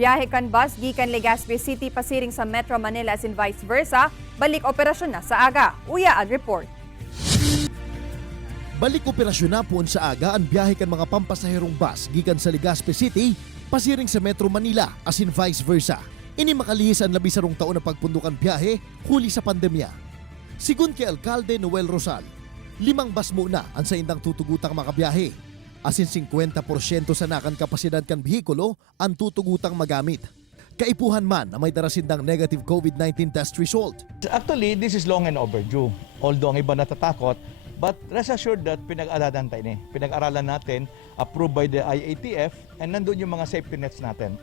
Biyahe kan bus gikan Legazpi City pasiring sa Metro Manila and vice versa, balik operasyon na saaga. Uya ang report. Balik operasyon na puonn saaga ang biyahe kan mga pampasaherong bus gikan sa Legazpi City pasiring sa Metro Manila as in vice versa. Ini makalihis ang 11 taon na pagpundukan biyahe huli sa pandemya. Sigun kay Alkalde Noel Rosal, 5 bus muna ang sa indang tutugutang makabiyahe. Asin 50% sa nakan kapasidad kan bihikulo ang tutugutang magamit. Kaipuhan man na may darasindang negative COVID-19 test result. Actually, this is long and overdue. Although ang iba natatakot, but rest assured that pinag-aralan tayo ni. Pinag-aralan natin, approved by the IATF, and nandun yung mga safety nets natin.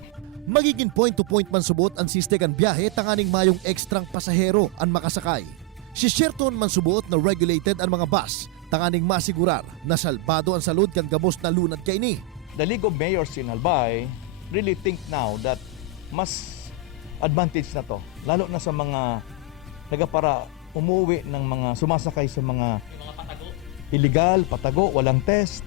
Magiging point-to-point man subot ang sistegan biyahe tanganing mayong ekstrang pasahero ang makasakay. Si Sherton man subot na regulated ang mga bus, tanganing masigurar na salbado ang salud kan gamos na lunad kay ni. The League of Mayors in Albay really think now that mas advantage na to, lalo na sa mga nagapara umuwi ng mga sumasakay sa mga illegal, patago, walang test.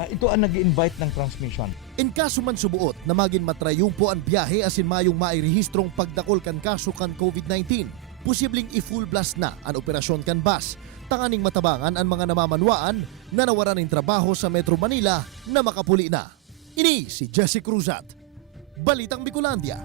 Ito ang nag-invite ng transmission. In kaso man subuot na maging matrayumpo ang biyahe asin mayong mairehistrong pagdakol kan kaso kan COVID-19, posibleng i-full blast na ang operasyon kan bus, tanganing matabangan ang mga namamanwaan na nawaran ng trabaho sa Metro Manila na makapuli na. Ini si Jesse Cruzat, Balitang Bicolandia.